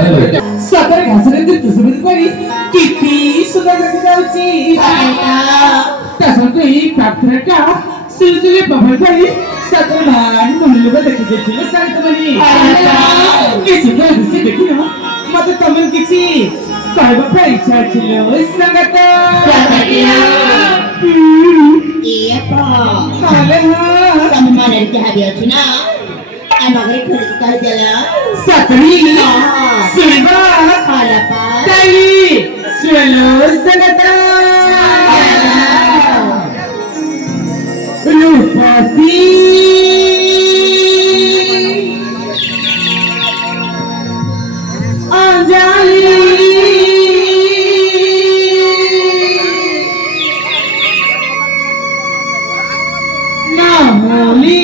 सतर घासरे तुझं करी किती सुद्धा जाऊची तसं ही पात्रका सुलसुले बबल करी सतर मान म्हणून देखी देखी सांगत म्हणे किसी को दूसरे देखी ना मत तमन किसी कहबा परीक्षा छिलो संगत काले हां kamu mana di hadiah Cina anak itu kita jalan सतरी सुलभा ada apa ताई सुलो संगत रूपसी अंजलि नामोली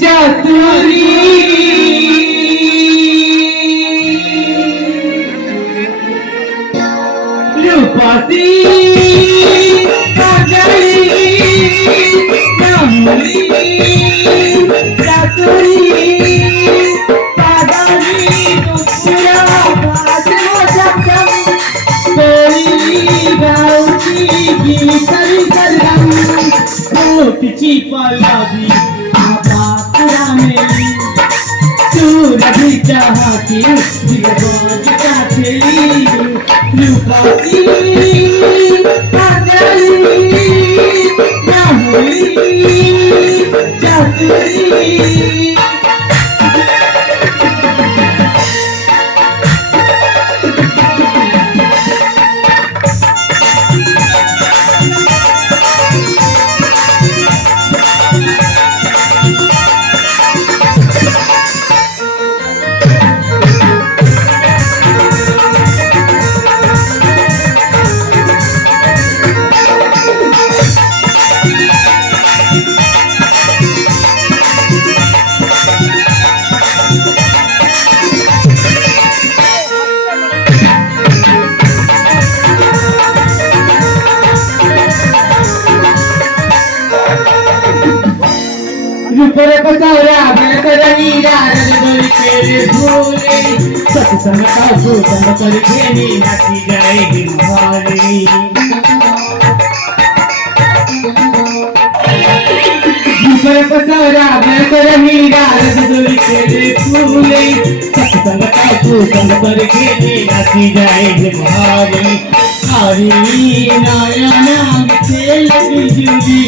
चतुरी रूपसी अंजलि नामोली चतुरी पादानी नुपुरा बाजो जगम कोई गाउची गीतरी करम कोटची पलावी आपा पुरामेली सूरभी चाहती दिगोज काठेली रूपाती अंजलि नामोली चतुरी रूपरे पचारा मैं करनी राज डोली तेरे भूले सत्संग का भूतंग कर घेनी नाची जाएगी भारी रूपरे पचारा मैं करनी राज डोली तेरे भूले सत्संग का भूतंग कर घेनी नाची जाएगी भारी हरी नारायण के लगी जुली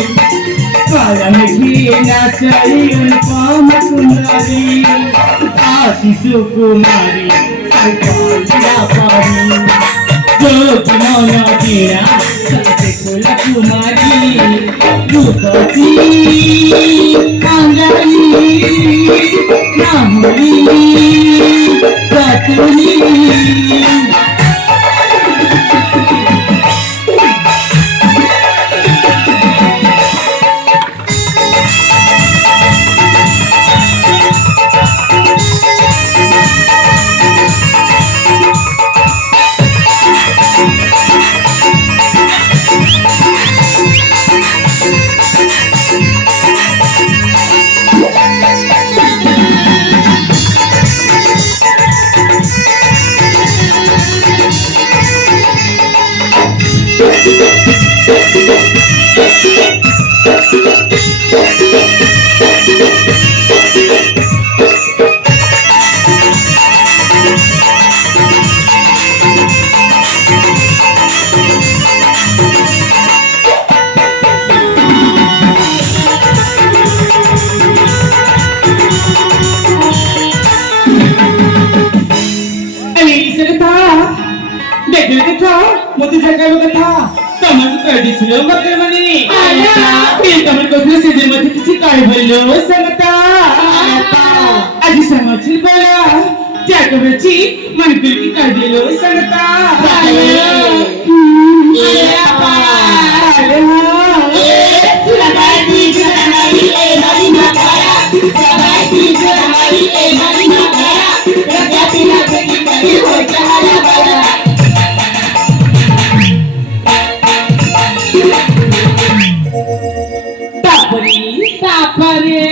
काला में नाचाई अनुपम सुंदरी आशीष कुमारी साइकोलिया पारी जो किनारा दीना सबसे कोला कुमारी रूपसी अंजलि नामोली चतुरी मोती जगह में था तमन कर दी थी लोग मत मनी ये तमन को दूसरे दिन मत किसी काय बोलो संगता आज समझ बोला क्या करो ची मन कुल की कर दे लो संगता ये अपा अरे हाँ लगाई दी जो हमारी ए हरी ना खाया लगाई दी जो हमारी ए हरी ना खाया रखा पीना की करी हो चाहला वाला तापरी तापरे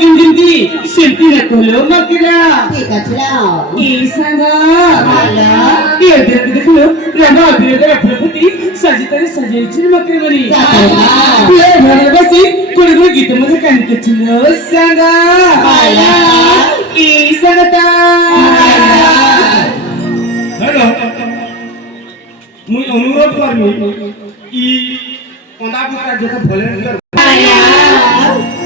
ଯେମିତି ସେମିତି କହିଲ ମକରା ଠିକ ଅଛି ଲୋ এই সাঙ্গা আলা। এই দেখলো রামা বিরোধের প্রতি সাজিতারে সাজিয়েছিল মকরা বাড়ি সাঙ্গা। প্লে ভালোবাসি করে করে গীতের মধ্যে গান করছিল সাঙ্গা আলা। এই সাঙ্গাটা हेलो मुई अनुरोध करमी कि अंधापुरा जैसे वॉलंटियर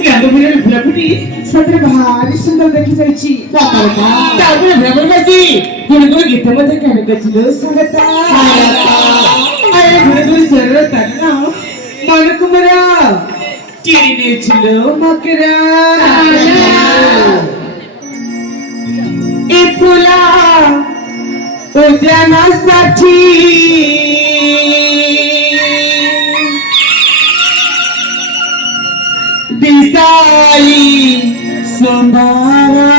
রামবিরের ফুলাফুটি সাথে ভারী সুন্দর দেখে যাচ্ছি তারপরে ভালোবাসি করে করে গীতের মধ্যে গান করছিল সাঙ্গাটা আরে ঘুরে ঘুরে জরুরত তার না মনে কুমারা চিড়ি নিয়েছিল মকরা এ ফুলা ও জানা সাথী বিসালি সম্ভালো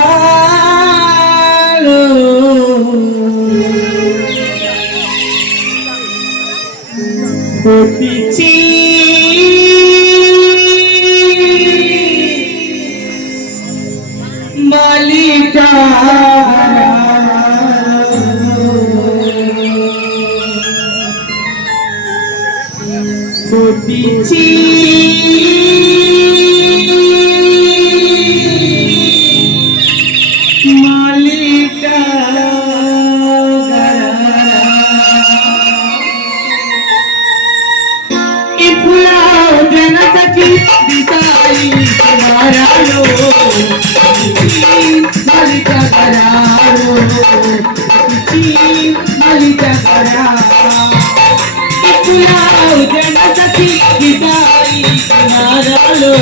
হতিছি মালিকা হতিছি মালিকা ফুলাও দেনা সাথী দিতাই তোমারালো মালিকা করালো মালিকা করা ফুলাও দেনা সাথী দিতাই তোমারালো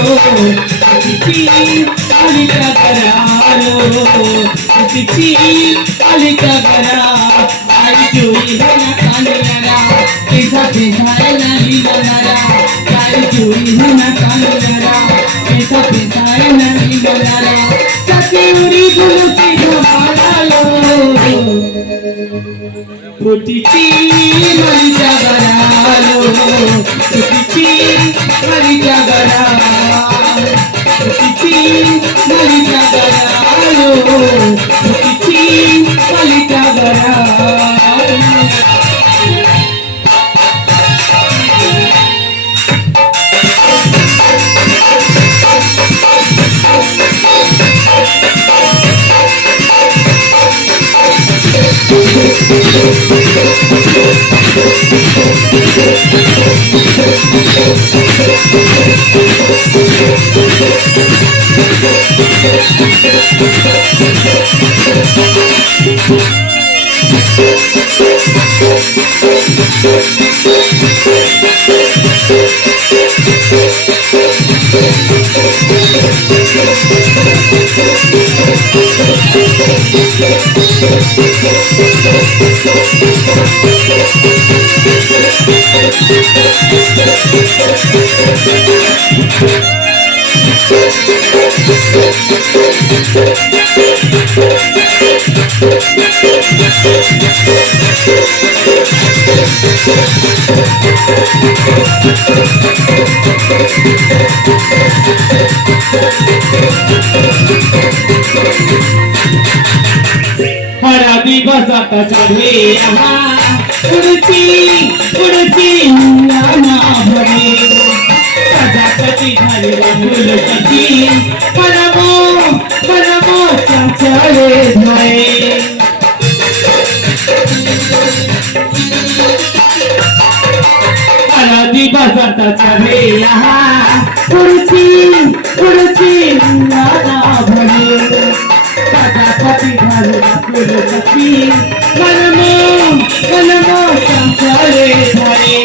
মালিকা করালো মালিকা করা आई चोरी है ना कानूनरा ऐसा पैसा है ना नीमनारा आई चोरी है ना कानूनरा ऐसा पैसा है ना नीमनारा सती उरी गुलती हमारा लो फुटीची मलिका गरालो फुटीची मलिका गरा फुटीची मलिका गरालो फुटीची मलिका गरा हरा दिवस आता चढ़े उड़ती उड़ती नाना भरे प्रजापति धरे फूल सखी परमो परमो चढ़े धरे हरा दिवस आता चढ़े उड़ती उड़ती नाना भरे प्रजापति धरे फूल सखी परमो परमो चढ़े धरे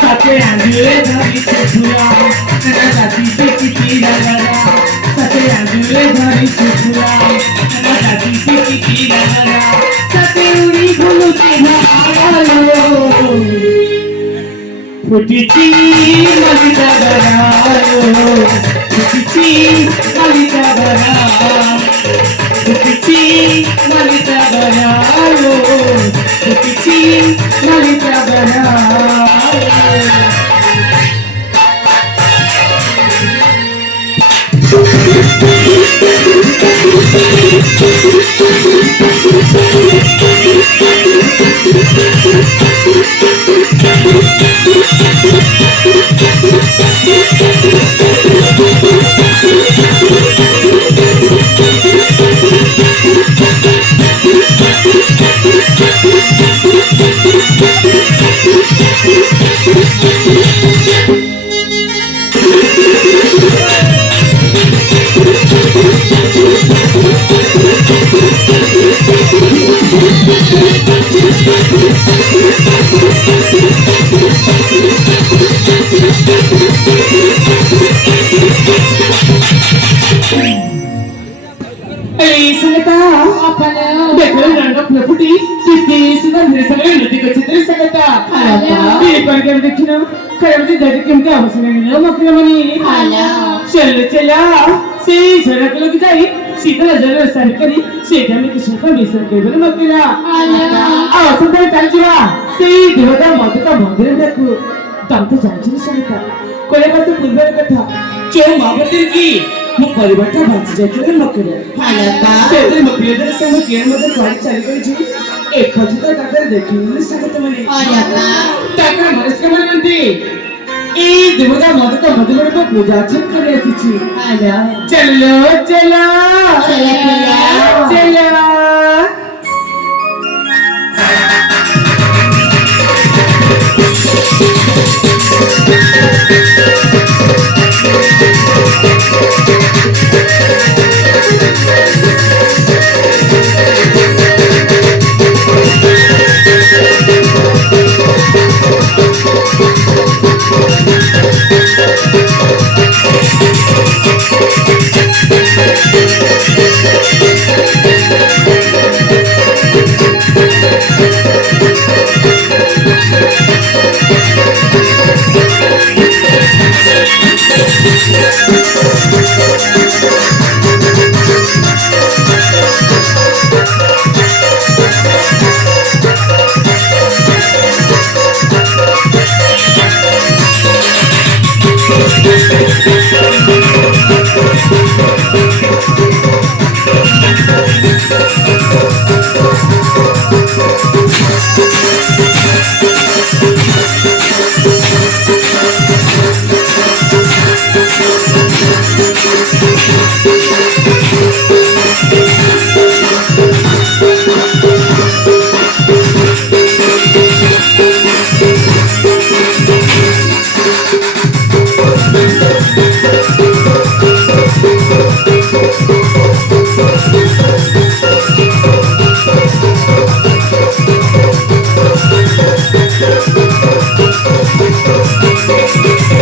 सते आंगुले धरी छुआ ना जाती से किसी लगरा सते आंगुले धरी छुआ ना जाती से किसी लगरा सते उड़ी घुलती भालो फुटीची मलिका गरालो फुटीची मलिका गरा फुटीची मलिका गरालो फुटीची मलिका गरालो Thank you. अरे संगता आपण देखो रंग प्रफुटी किती सुंदर हे सगळे नदीचे चित्र संगता हे पण काय देखील खरं म्हणजे केमते आवश्यक नाही मग म्हणे चल चला से झरक लग जाई सीधा जरा सारी करी सेठा में किसी का मिसर के बने मत तेरा आ सुंदर चल जा से देवता माता मंदिर देखो तम तो जांची संगता कोले बात पूर्व कथा जो मावतर की मग परिवारটা বাঁচে যাইতে মকরে সেদের মকলেদের সঙ্গে কের মধ্যে গাড়ি চালি করেছি এক খচিত কাকার দেখিলে সাথে মানে টাকা মানুষকে মানে বলতে এই দেবতা মাতা মধ্যে পূজা আর্চন করে এসেছি চলো চলো চলো